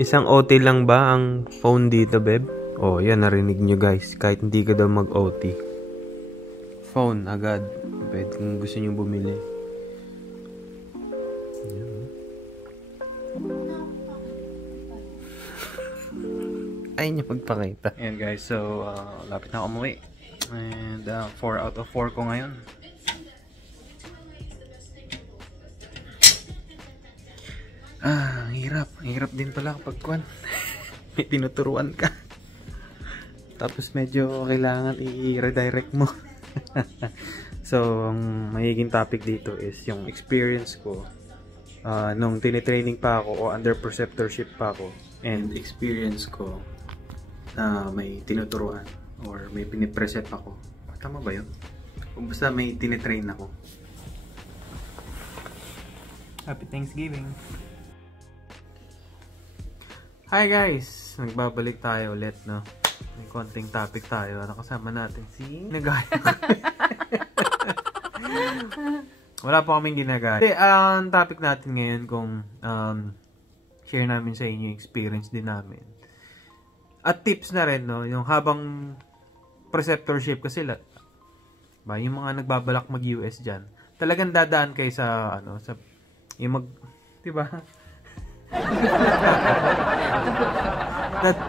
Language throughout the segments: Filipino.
Isang OT lang ba ang phone dito, Beb? Oh, yan, narinig nyo guys. Kahit hindi ka daw mag-OT. Phone, agad. Beb, kung gusto nyo bumili. Ay niya magpakita. Ayan guys, so lapit na ako umuwi. And 4 out of 4 ko ngayon. Ang hirap. Ang hirap din pala kapag kwan. May tinuturuan ka. Tapos medyo kailangan i-redirect mo. So, ang magiging topic dito is yung experience ko nung tinitraining pa ako o under preceptorship pa ako. And experience ko na may tinuturuan or may pinipreset ako. Tama ba yun? Kung basta may tinitrain ako. Happy Thanksgiving! Hi guys! Nagbabalik tayo ulit, no? May konting topic tayo. Nakasama natin si Nagaya. Wala pa kaming ginagaya. Ang topic natin ngayon kung share namin sa inyo yung experience din namin. At tips na rin, no? Yung habang preceptorship kasi ba, yung mga nagbabalak mag-US dyan, talagang dadaan kayo sa, sa, yung diba?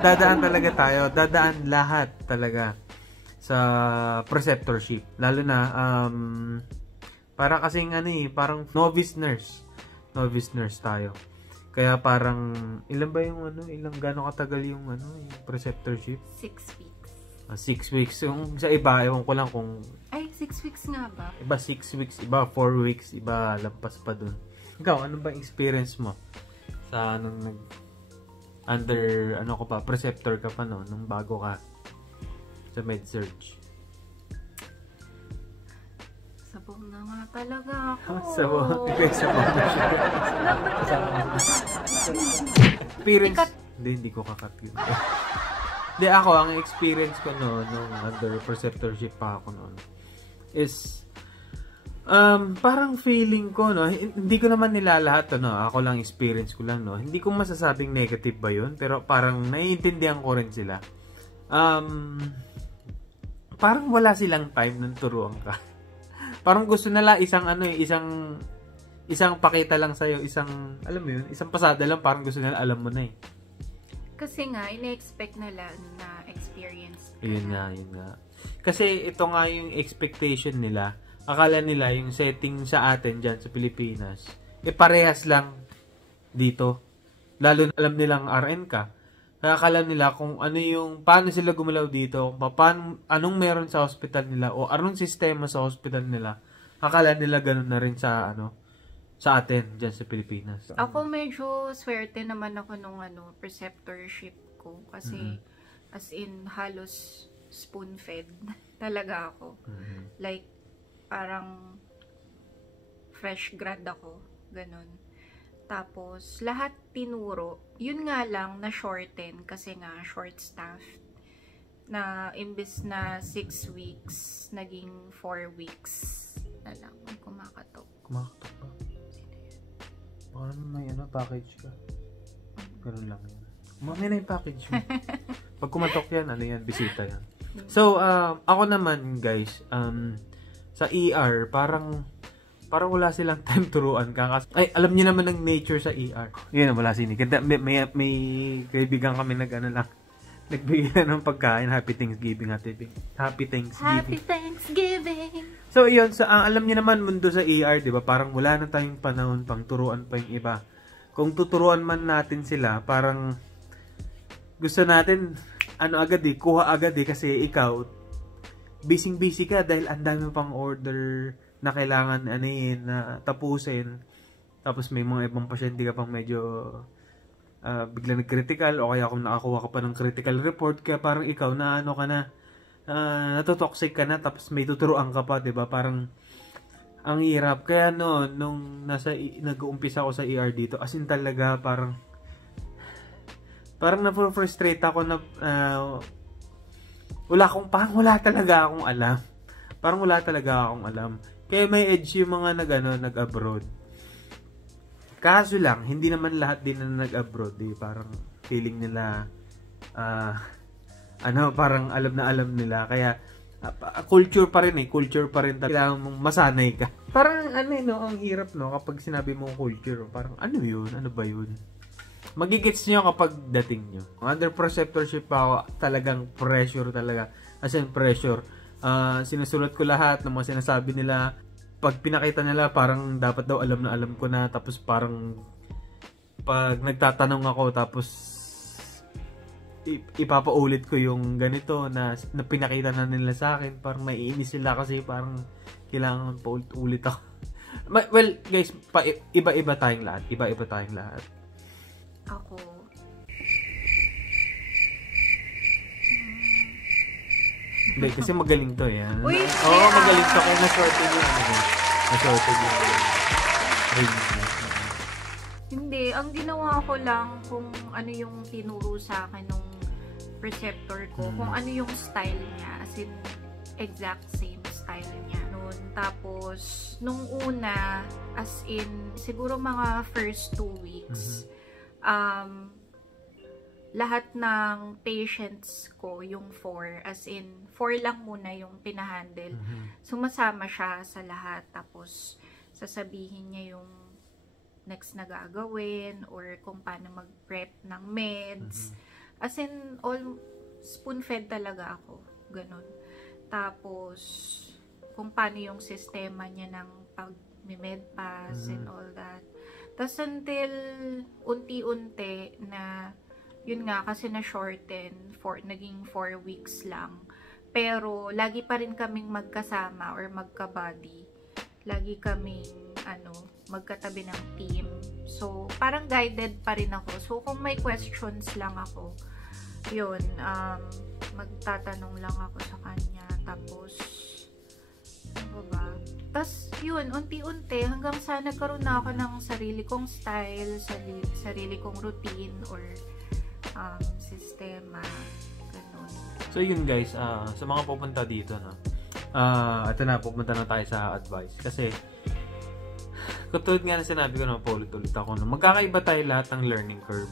Dadaan talaga tayo. Dadaan lahat talaga sa preceptorship. Lalo na, para kasing parang novice nurse. Novice nurse tayo. Kaya parang, ilan ba yung gano'ng katagal yung yung preceptorship? 6 weeks. 6 weeks. Yung sa iba, ewan ko lang kung... Ay, 6 weeks nga ba? Iba 6 weeks, iba 4 weeks, iba lampas pa dun. Ikaw, ano ba experience mo? Sa under, ko pa, preceptor ka pa, no? Nung bago ka sa med-surg. Sabong na nga talaga ako. Sabong na siya. Experience. Hindi ko kakat yun. Hindi ako, ang experience ko nung under preceptorship pa ako noon is parang feeling ko, no, hindi ko naman nilalahat, ako lang experience ko lang, no. Hindi ko masasabing negative ba yun, pero parang naiintindihan ko rin sila. Parang wala silang time nang turuan ka. Parang gusto nila isang pakita lang sa'yo, alam mo yun, isang pasada lang, parang gusto nila alam mo na eh. Kasi nga, ina-expect nila na experience. Yun nga. Kasi ito nga yung expectation nila. Akala nila yung setting sa atin dyan sa Pilipinas, parehas lang dito. Lalo na alam nilang RN ka. Kaya akala nila kung paano sila gumalaw dito, anong meron sa hospital nila, o anong sistema sa hospital nila. Akala nila ganun na rin sa atin dyan sa Pilipinas. Ako medyo swerte naman ako nung preceptorship ko. Kasi as in halos spoon-fed talaga ako. Like, parang fresh grad ako. Ganun. Tapos, lahat tinuro. Yun nga lang, na-shorten kasi nga short-staffed. Na imbis na 6 weeks, naging 4 weeks na lang. May kumakatok. Kumakatok ba? Baka may package ka. Ganun lang yan. Mamaya na yung package mo. Pag kumatok yan, bisita yan. So, ako naman guys, sa ER, parang wala silang time turuan ka. Ay, alam niyo naman ng nature sa ER. Yun, wala sinig. May kaibigan kami nagbigay ng pagkain. Happy Thanksgiving. Happy Thanksgiving. So, yun. Alam niyo naman, mundo sa ER, di ba? Parang wala na tayong panahon pang turuan pa yung iba. Kung tuturuan man natin sila, parang gusto natin, agad kuha agad kasi ikaw, busy ka dahil ang dami pang order na kailangan na tapusin. Tapos may mga ibang pasyente ka pang medyo bigla nag-critical, o kaya kung nakakuha ka pa ng critical report, kaya parang ikaw na natotoxic ka na, tapos may tuturuan ka pa, 'di ba? Parang ang hirap. Kaya nung nag-uumpisa ako sa ER dito, as in talaga parang na-frustrate ako na wala talaga akong alam. Parang wala talaga akong alam. Kaya may edge yung mga nag-abroad. Kaso lang, hindi naman lahat din na nag-abroad, eh. Parang feeling nila, parang alam nila. Kaya, culture pa rin eh. Culture pa rin. Kailangan mong masanay ka. Parang, ang hirap, no? Kapag sinabi mong culture, parang, ano yun? Ano ba yun? Magigits nyo kapag dating nyo. Under preceptorship ako, talagang pressure talaga. As in, pressure. Sinusulat ko lahat ng mga sinasabi nila. Pag pinakita nila, parang dapat daw alam na alam ko na. Tapos parang pag nagtatanong ako, tapos ipapaulit ko yung ganito na pinakita na nila sa akin. Parang maiinis sila kasi parang kailangan paulit-ulit ako. Well, guys, iba-iba tayong lahat. Iba-iba tayong lahat. Ako. Hindi, kasi magaling to yan. Uy, magaling to. Kaya na-shorted yun. Na-shorted yun. Hindi, ang ginawa ko lang kung ano yung tinuro sa akin nung preceptor ko, kung ano yung style niya, as in, exact same style niya noon. Tapos, nung una, as in, siguro mga first 2 weeks, lahat ng patients ko, yung 4, as in, 4 lang muna yung pinahandle. Sumasama siya sa lahat, tapos sasabihin niya yung next na gagawin, or kung paano mag-prep ng meds. As in, all spoon-fed talaga ako. Ganun. Tapos, kung paano yung sistema niya ng pag-med pass and all that. Tapos until unti-unti na, yun nga, kasi na-shorten, naging 4 weeks lang. Pero, lagi pa rin kaming magkasama or magka-buddy. Lagi kaming, magkatabi ng team. So, parang guided pa rin ako. So, kung may questions lang ako, yun, magtatanong lang ako sa kanya. Tapos, ano ba? Tapos, yun, unti-unti, hanggang sa nagkaroon na ako ng sarili kong style, sarili kong routine, or sistema. Ganun. So, yun guys, sa mga pupunta dito, no? Ito na, pupunta na tayo sa advice. Kasi, katulad nga na sinabi ko na paulit-ulit ako, no? Magkakaiba tayo lahat ng learning curve.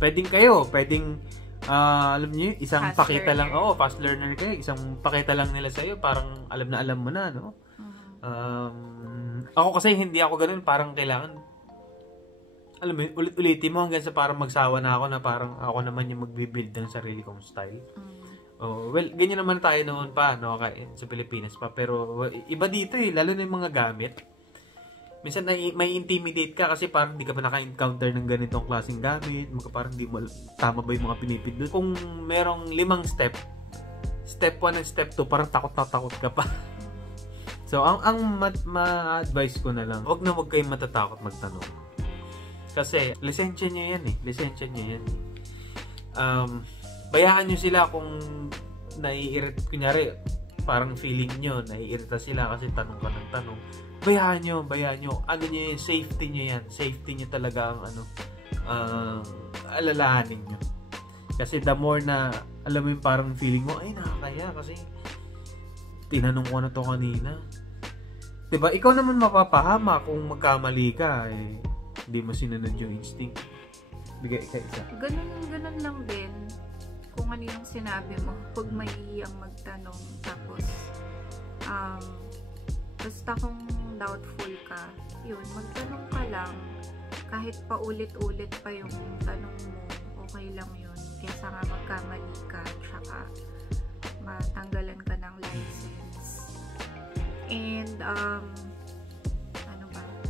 Pwedeng alam niyo, isang fast pakita learner. lang, fast learner kayo, isang pakita lang nila sa'yo, parang alam na alam mo na, no? Ako kasi hindi ako ganun, parang kailangan, alam mo, ulit-ulitin mo hanggang sa parang magsawa na ako na parang ako naman yung magbibuild ng sarili kong style. Well, ganyan naman tayo noon pa, no? Sa Pilipinas pa, pero iba dito eh, lalo na yung mga gamit. Minsan may intimidate ka kasi parang hindi ka pa naka-encounter ng ganitong klaseng gamit. Parang hindi mo tama ba yung mga pinipindot. Kung merong 5 step 1 and step 2, parang takot ka pa. So, ang ma-advise ko na lang, wag kayong matatakot magtanong. Kasi, lisensya nyo yan eh. Bayaan nyo sila kung naiirita, kunyari, parang feeling nyo, naiirita sila kasi tanong ka ng tanong. Bayaan nyo. Ano nyo yun, safety nyo yan. Safety nyo talaga ang alalahanin nyo. Kasi the more na, alam mo yung parang feeling mo, ay nakakaya kasi tinanong ko na to kanina. Diba, ikaw naman mapapahama kung magkamali ka, eh, hindi mo sinunod yung instinct. Bigay ka isa. Ganun lang din. Kung ano yung sinabi mo, huwag mahihiyang magtanong. Tapos, basta kung doubtful ka, yun, magtanong ka lang. Kahit paulit-ulit pa yung tanong mo, okay lang yun. Kesa nga magkamali ka, tsaka matanggalan ka ng license. And,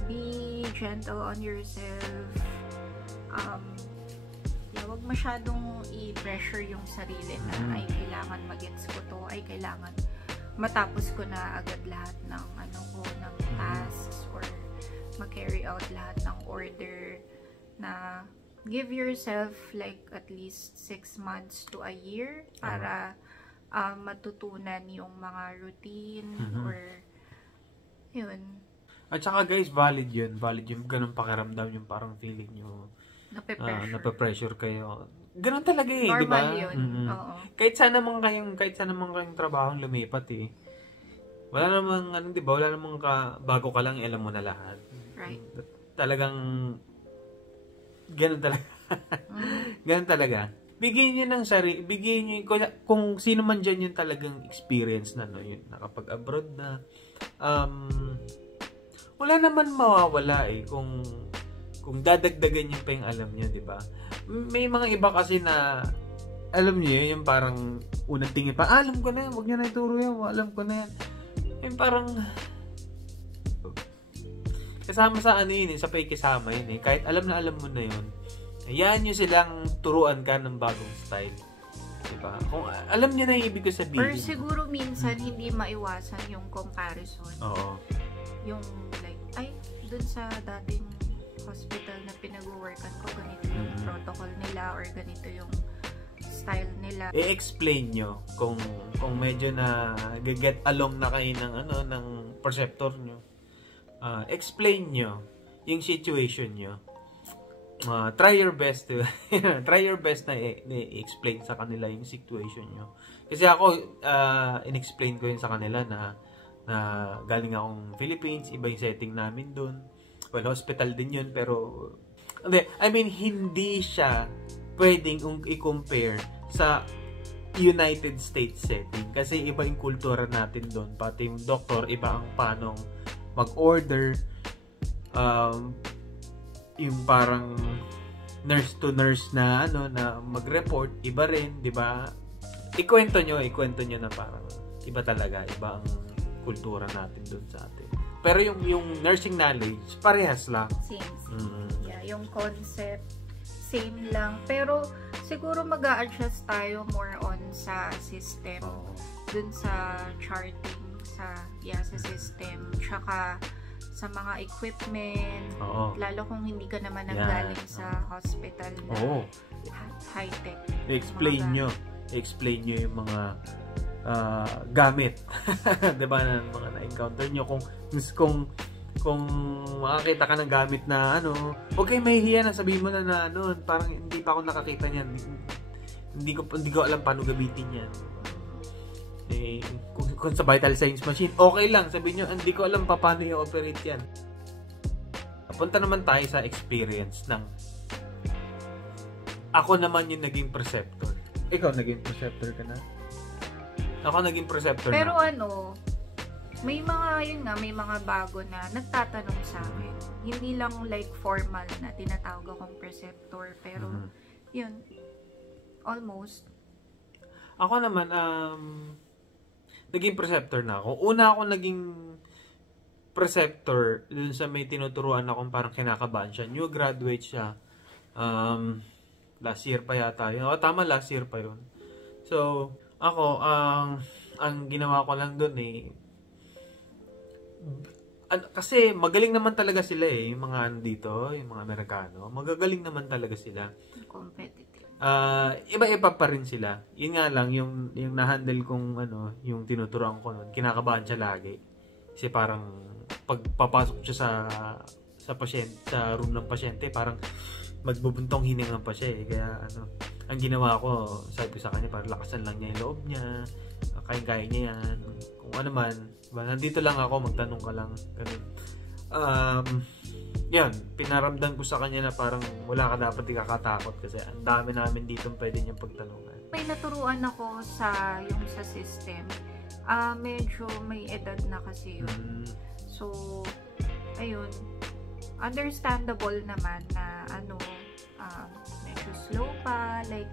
be gentle on yourself. Huwag masyadong i-pressure yung sarili na ay kailangan mag-gets ko to, ay kailangan matapos ko na agad lahat ng ng tasks, or ma-carry out lahat ng order. Na give yourself like at least 6 months to a year para matutunan yung mga routine or yun. At saka guys, valid yun ganun pakiramdam, yung parang feeling nyo nape-pressure kayo. Ganun talaga eh, di ba? Normal yun. Oo. Kahit saan naman kayong trabahong lumipat eh. Wala namang, ano, di ba? Wala namang bago ka lang, alam mo na lahat. Right. Talagang, ganun talaga. Ganun talaga. Bigyan niyo ng bigyan niyo, kung sino man dyan yung talagang experience na, no, yung nakapag-abroad na, wala naman mawawala eh, kung dadagdagan niyo pa yung alam niyo, di ba? May mga iba kasi na, alam niyo yung parang, unang tingin pa, alam ko na yan, huwag niyo na ituro yan, alam ko na yan. Yung parang, kasama sa ano yun eh, sa pakikisama yun eh, kahit alam mo na yun, yan nyo silang turuan ka ng bagong style. Diba? Kung alam nyo na yung ibig ko sabihin. Or siguro minsan hindi maiwasan yung comparison. Oo. Yung like, ay, dun sa dating hospital na pinag-workan ko, ganito yung protocol nila or ganito yung style nila. I-explain nyo kung medyo na get along na kayo ng, ano, ng preceptor nyo. Explain nyo yung situation nyo. Try your best na i-explain sa kanila yung situation nyo. Kasi ako, in-explain ko yun sa kanila na galing akong Philippines, iba yung setting namin dun. Well, hospital din yun, pero hindi siya pwedeng i-compare sa United States setting. Kasi iba yung kultura natin dun. Pati yung doktor, iba ang panong mag-order, yung parang nurse to nurse na ano na mag-report, iba rin, 'di ba? Ikwento nyo na parang iba talaga, iba ang kultura natin doon sa atin. Pero yung nursing knowledge parehas lang. Same. Yeah, yung concept same lang, pero siguro mag-a-adjust tayo more on sa system. Dun sa charting sa system, tsaka sa mga equipment, lalo kung hindi ka naman nanggaling sa hospital na high-tech. I-explain nyo yung mga gamit. Diba, na mga na-encounter nyo. Kung makakita ka ng gamit na ano, huwag kayong mahihiya na sabihin mo na ano, parang hindi pa ako nakakita niyan. Hindi ko alam paano gamitin yan. Eh, kung sa vital signs machine, okay lang, sabihin nyo, hindi ko alam paano i-operate yan. Punta naman tayo sa experience ng ako naman yung naging preceptor. Ikaw naging preceptor ka na? Ako naging preceptor pero na. Pero may mga bago na nagtatanong sa akin. Hindi lang like formal na tinatawag akong preceptor, pero yun, almost. Ako naman, naging preceptor na ako. Una ako naging preceptor dun sa may tinuturuan akong parang kinakabahan siya. New graduate siya. Last year pa yata yun. Tama, last year pa yun. So, ako, ang ginawa ko lang dun kasi magaling naman talaga sila yung mga dito, yung mga Amerikano. Magagaling naman talaga sila. Competitive. Iba-iba pa rin sila. Yun nga lang, yung na-handle kong yung tinuturuan ko nun, kinakabahan siya lagi. Kasi parang pagpapasok siya sa pasyente, sa room ng pasyente, parang magbubuntong hininga pa siya eh. Kaya ang ginawa ko, sabi ko sa kanya, parang lakasan lang niya yung loob niya, kaya niya yan. Kung ano man, nandito lang ako, magtanong ka lang. Ganun. Yan, pinaramdam ko sa kanya na parang wala ka dapat ikakatakot kasi ang dami namin dito pwede niyang pagtanungan. May naturuan ako sa system. Medyo may edad na kasi yun. So, ayun, understandable naman na medyo slow pa, like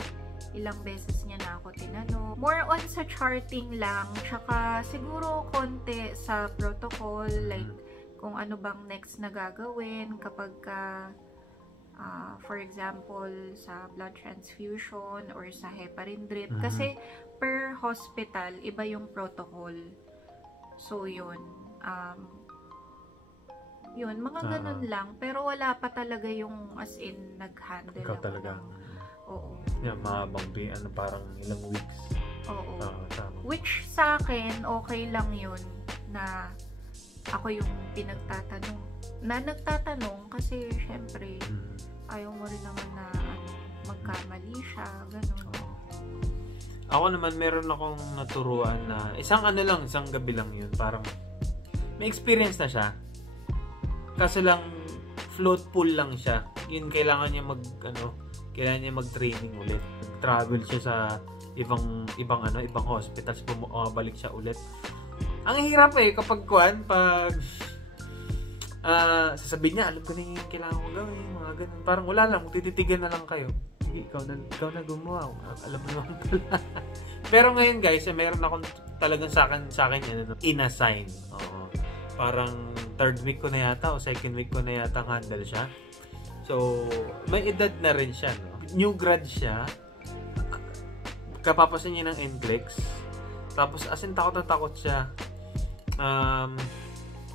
ilang beses niya na ako tinanong. More on sa charting lang, tsaka siguro konti sa protocol, like kung ano bang next na gagawin kapag for example sa blood transfusion or sa heparin drip, kasi per hospital iba yung protocol. So yun mga ganun lang, pero wala pa talaga yung as in nag-handle ikaw talaga. Oo. Yeah, mahabang parang ilang weeks. Oo. Which sa akin okay lang yun na ako yung nagtatanong kasi syempre ayaw mo rin naman na magkamali siya, gano'n. Ako naman, meron akong naturuan na isang gabi lang yun. Parang may experience na siya. Kaso lang, float pool lang siya. Yun, kailangan niya mag-training ulit. Travel siya sa ibang hospitals, bumabalik siya ulit. Ang hirap kapag sasabihin niya, alam ko na yung kailangan ko gawin, mga ganun. Parang wala lang, tititigan na lang kayo. Ikaw na gumawa. Alam mo naman pala. Pero ngayon guys, meron akong talagang sa akin inassign. Oo. Parang 3rd week ko na yata o 2nd week ko na yata handle siya. So, may edad na rin siya, no? New grad siya. Kapapasan niya ng NCLEX. Tapos as in takot na takot siya.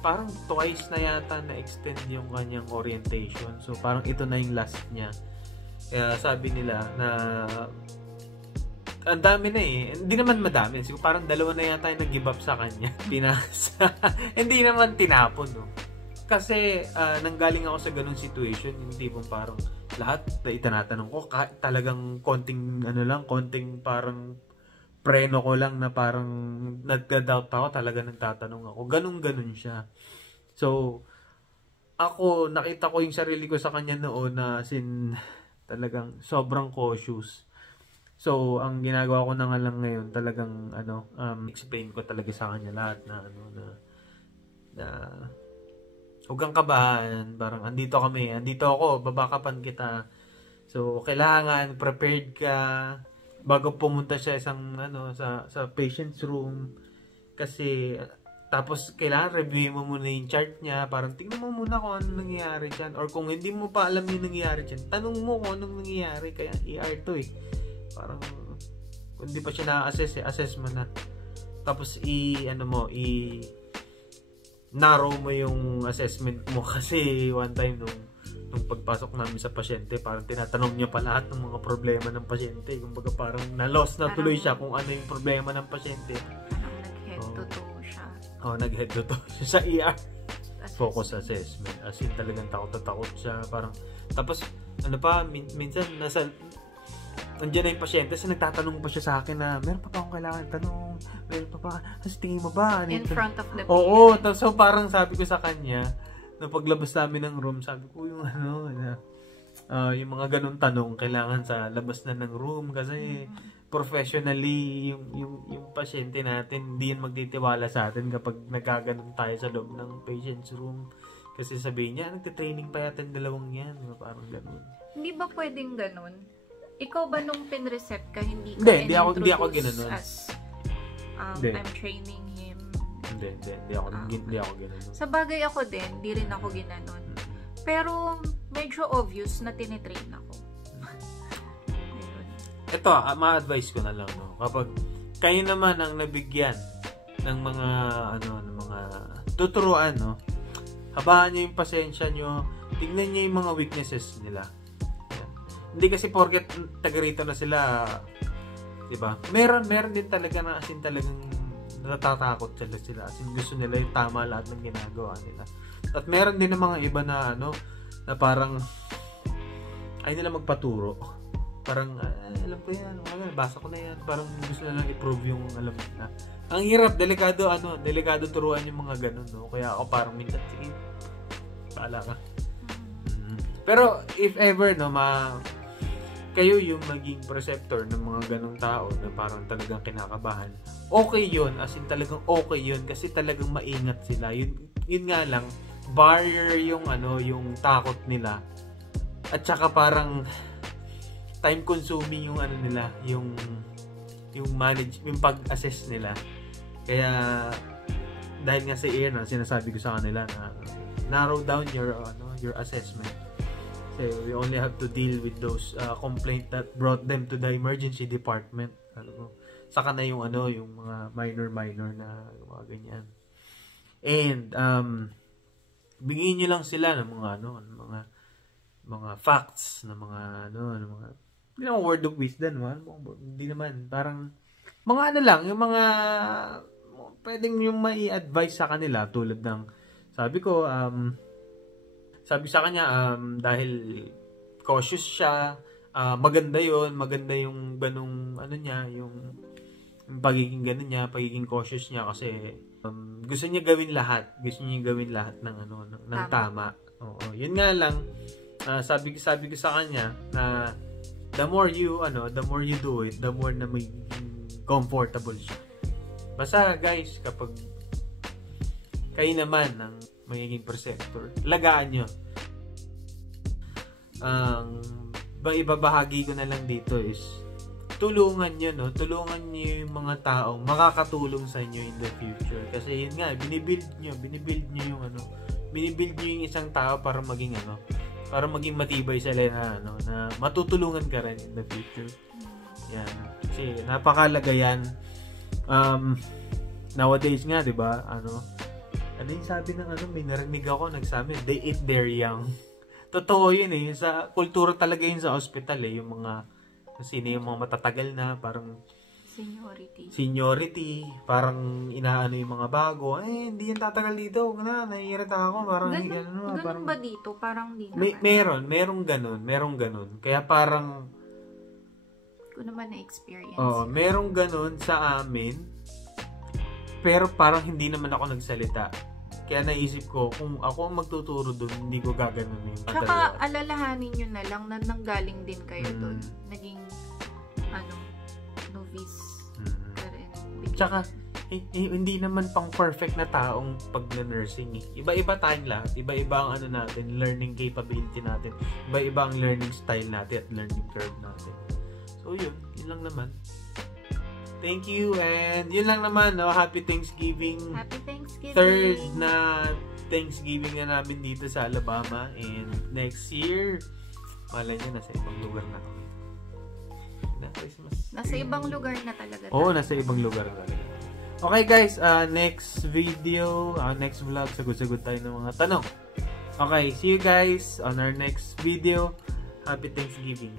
Parang twice na yata na-extend yung kanyang orientation. So, parang ito na yung last niya. Kaya sabi nila na ang dami na hindi naman madami. Siguro parang 2 na yata yung nag-give up sa kanya. Pinasa. Hindi naman tinapon, no? Kasi nanggaling ako sa ganung situation, yung tipong parang lahat na itinatanong ko, talagang konting parang preno ko lang na parang nagda-doubt ako, talaga nagtatanong ako. Ganun siya. So, ako, nakita ko yung sarili ko sa kanya noon na talagang sobrang cautious. So, ang ginagawa ko na nga lang ngayon, talagang explain ko talaga sa kanya lahat na huwag kang kabahan, parang andito ako, babakapan kita. So, kailangan prepared ka bago pumunta siya sa patient's room, kasi tapos kailangan review mo muna yung chart niya, parang tingnan mo muna kung ano nangyayari dyan, or kung hindi mo pa alam yung nangyayari dyan, tanong mo kung anong nangyayari. Kaya ER to parang kung hindi pa siya na-assess assess mo na, tapos narrow mo yung assessment mo. Kasi one time nung pagpasok namin sa pasyente, parang tinatanong niya pa lahat ng mga problema ng pasyente. Kumbaga parang na-lost na tuloy siya kung ano yung problema ng pasyente. Nag-head to toe siya. Nag-head to toe siya sa ER. Focus assessment. As in, talagang takot siya. Parang, tapos, minsan, nandiyan na yung pasyente, so nagtatanong pa siya sa akin na, meron pa akong kailangan tanong? Meron pa kasi tingin mo ba? In front of the patient. Oo, so parang sabi ko sa kanya, nung paglabas namin ng room, sabi ko yung yung mga ganun tanong, kailangan sa labas na ng room, kasi professionally, yung pasyente natin, hindi yan magtitiwala sa atin kapag nagkaganon tayo sa loob ng patient's room. Kasi sabihin niya, nagtitraining pa yata yung 2 yan. Parang ganun. Hindi ba pwedeng ganun? Ikaw ba nung pinrecept ka, hindi hindi ako ginanon. As I'm training him? Hindi ako ginanon. Sa bagay ako din, di rin ako ginanon. Pero medyo obvious na tinitrain ako. Ito, ma-advise ko na lang, no? Kapag kayo naman ang nabigyan ng mga tuturuan, no? Habaan nyo yung pasensya nyo, tignan nyo yung mga weaknesses nila. Yan. Hindi kasi porket taga rito na sila, diba? Meron din talaga na asin talagang natatakot sila. Asin gusto nila yung tama lahat ng ginagawa nila. At meron din ng mga iba na na parang ay nila magpaturo. Parang, alam ko yan, basa ko na yan. Parang gusto na lang i-prove yung alam nila. Ang hirap, delikado turuan yung mga ganun, no? Kaya ako parang minsan, sige, paala ka. Pero, if ever, no, kayo yung maging preceptor ng mga ganung tao na parang talagang kinakabahan, okay yun, as in talagang okay yun, kasi talagang maingat sila. Yun nga lang, barrier yung takot nila. At saka parang, time consuming yung nila, yung pag-assess nila. Kaya dahil nga sa ER, sinasabi ko sa kanila na narrow down your assessment. So we only have to deal with those complaint that brought them to the emergency department. Saka na yung mga minor na mga ganyan. And bigyan niyo lang sila ng mga facts, ng mga hindi naman word of wisdom, hindi naman, parang mga lang, yung mga pwedeng yung mai-advise sa kanila, tulad ng sabi sa kanya, dahil cautious siya, maganda yon, maganda yung ganung ano niya, yung pagiging ganun niya, pagiging cautious niya kasi gusto niya gawin lahat. Gusto niya gawin lahat ng ng tama. Oo, yun nga lang sabi ko sa kanya na the more you do it, the more na magiging comfortable siya. Basta guys, kapag kayo naman ang magiging preceptor, alagaan nyo. Ang ibabahagi ko na lang dito is tulungan nyo, tulungan nyo yung mga taong makakatulong sa inyo in the future. Kasi yun nga, binibuild nyo yung isang tao para maging matibay sila na matutulungan ka rin in the future. Yan. Kasi napakalaga yan. Nowadays nga, 'di ba? Ano yung sabi ng may narinig ako nagsabi, they eat their young. Totoo yun eh. Sa kultura talaga yun sa ospital eh. Yung mga, sino yung mga matatagal na, parang seniority. Parang inaano yung mga bago. Hindi yan tatagal dito. Huwag na, nahihirata ako. Parang, ganun ba dito? Parang di naman. Merong ganun. Kaya parang, ko naman na-experience. Merong ganun sa amin. Pero parang hindi naman ako nagsalita. Kaya naisip ko, kung ako ang magtuturo doon, hindi ko gaganon yung pagdalawa. Tsaka alalahanin nyo na lang na nanggaling din kayo doon. Naging, novice. Tsaka, hindi naman pang perfect na taong pag na-nursing. Iba-iba tayong lahat. Iba-iba ang natin, learning capability natin. Iba-iba ang learning style natin at learning curve natin. So, yun lang naman. Thank you, and yun lang naman, Happy Thanksgiving. Happy Thanksgiving. Third na Thanksgiving na namin dito sa Alabama, and next year, malay nyo, nasa ibang lugar na kami. Na Christmas. Nasa ibang lugar na talaga. Oo, nasa ibang lugar na talaga. Okay guys, next video, next vlog, sagot-sagot tayo ng mga tanong. Okay, see you guys on our next video. Happy Thanksgiving.